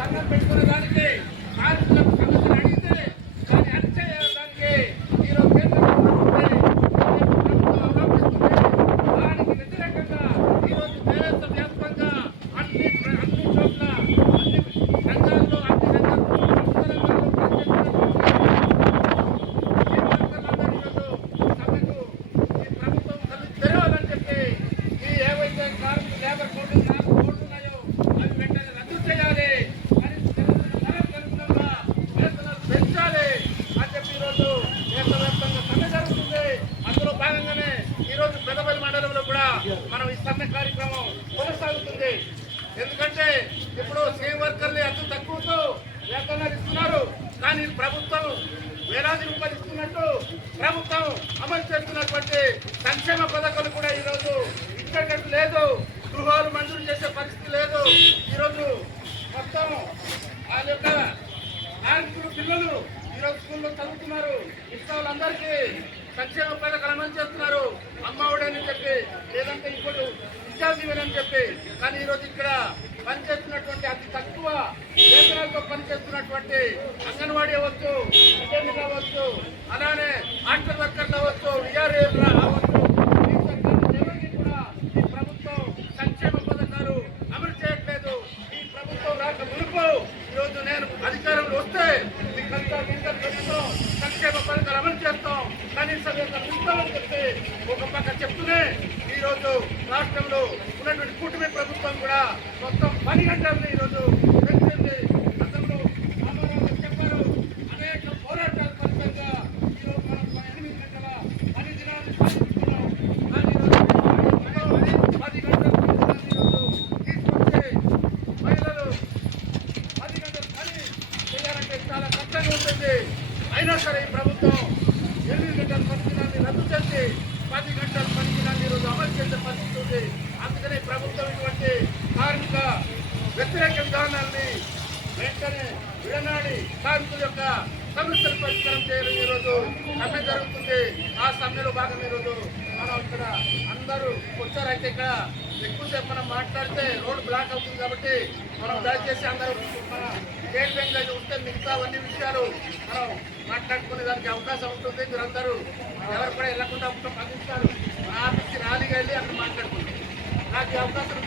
సంఘం పెట్టుకున్న దానికి ఈ ఈరోజు పెదపల్లి మండలంలో కూడా మనం ఈ సమ్మె కార్యక్రమం కొనసాగుతుంది. ఎందుకంటే ఇప్పుడు సేమ్ వర్కర్ని అతి తక్కువతో వేతనాలు ఇస్తున్నారు. కానీ ప్రభుత్వం వేలాది రూపాయలు ఇస్తున్నట్టు ప్రభుత్వం అమలు చేస్తున్నటువంటి సంక్షేమ ఈరోజు చదువుతున్నారు ఇష్ట వాళ్ళందరికీ సంక్షేమ పథకాలు అమలు చేస్తున్నారు. అమ్మఒడని చెప్పి లేదంటే ఇప్పుడు విద్యార్థివేనని చెప్పి. కానీ ఈరోజు ఇక్కడ పనిచేస్తున్నటువంటి అతి తక్కువ వేతనాలతో పనిచేస్తున్నటువంటి అంగన్వాడీ అవ్వచ్చు అటెండర్ అవ్వచ్చు అలానే హాస్టల్ వర్కర్లు అవ్వచ్చు విఆర్ఏలు అవ్వచ్చు ఈ సర్కారు ఎవరికి కూడా ఈ ప్రభుత్వం సంక్షేమ పథకాలు అమలు చేయట్లేదు ఈ ప్రభుత్వం రాక మునుపు ఈరోజు నేను అధికారంలో వస్తే మీకంతా ఇంకా పెంచుతాం సంక్షేమ పథకాలు అమలు చేస్తాం కనీసం యొక్క ఇస్తామని చెప్తే ఒక పక్క చెప్తూనే ఈరోజు రాష్ట్రంలో ఉన్నటువంటి కూటమి ప్రభుత్వం కూడా మొత్తం పని గంటలను ఈ పెంచింది గతంలో రామారావు చెప్పారు అనేక పోరాటాల ఫలితంగా ఈరోజు మనం ఎనిమిది గంటల సాధించుకున్నాం కానీ పది గంటల మహిళలు పది గంటల పని చేయాలంటే చాలా కష్టంగా ఉంటుంది. అయినా సరే ఈ ప్రభుత్వం ఎనిమిది గంటల పని రద్దు చేసి పది గంటల పని ఈరోజు అమలు చేసే పరిస్థితి ఉంది. అందుకనే ప్రభుత్వం ఇటువంటి కార్మిక వ్యతిరేక విధానాన్ని వెంటనే విడనాడి కార్మికుల యొక్క సమస్యలు పరిష్కారం చేయడం ఈరోజు సమ్మె జరుగుతుంది. ఆ సమ్మెలో భాగం ఈరోజు మనం ఇక్కడ అందరూ వచ్చారైతే ఇక్కడ ఎక్కువసేపు మనం మాట్లాడితే రోడ్ బ్లాక్ అవుతుంది కాబట్టి మనం దయచేసి అందరూ మన బ్యాంక్ బెంచ్ దగ్గర ఉంటే మిగతా అన్ని విషయాలు మనం మాట్లాడుకునే దానికి అవకాశం ఉంటుంది. మీరందరూ ఎవరు కూడా వెళ్ళకుండా ఒక పది నిమిషాలు మన ఆఫీస్కి ర్యాలీగా వెళ్ళి అక్కడ మాట్లాడుకుంటాం. నాకు అవకాశం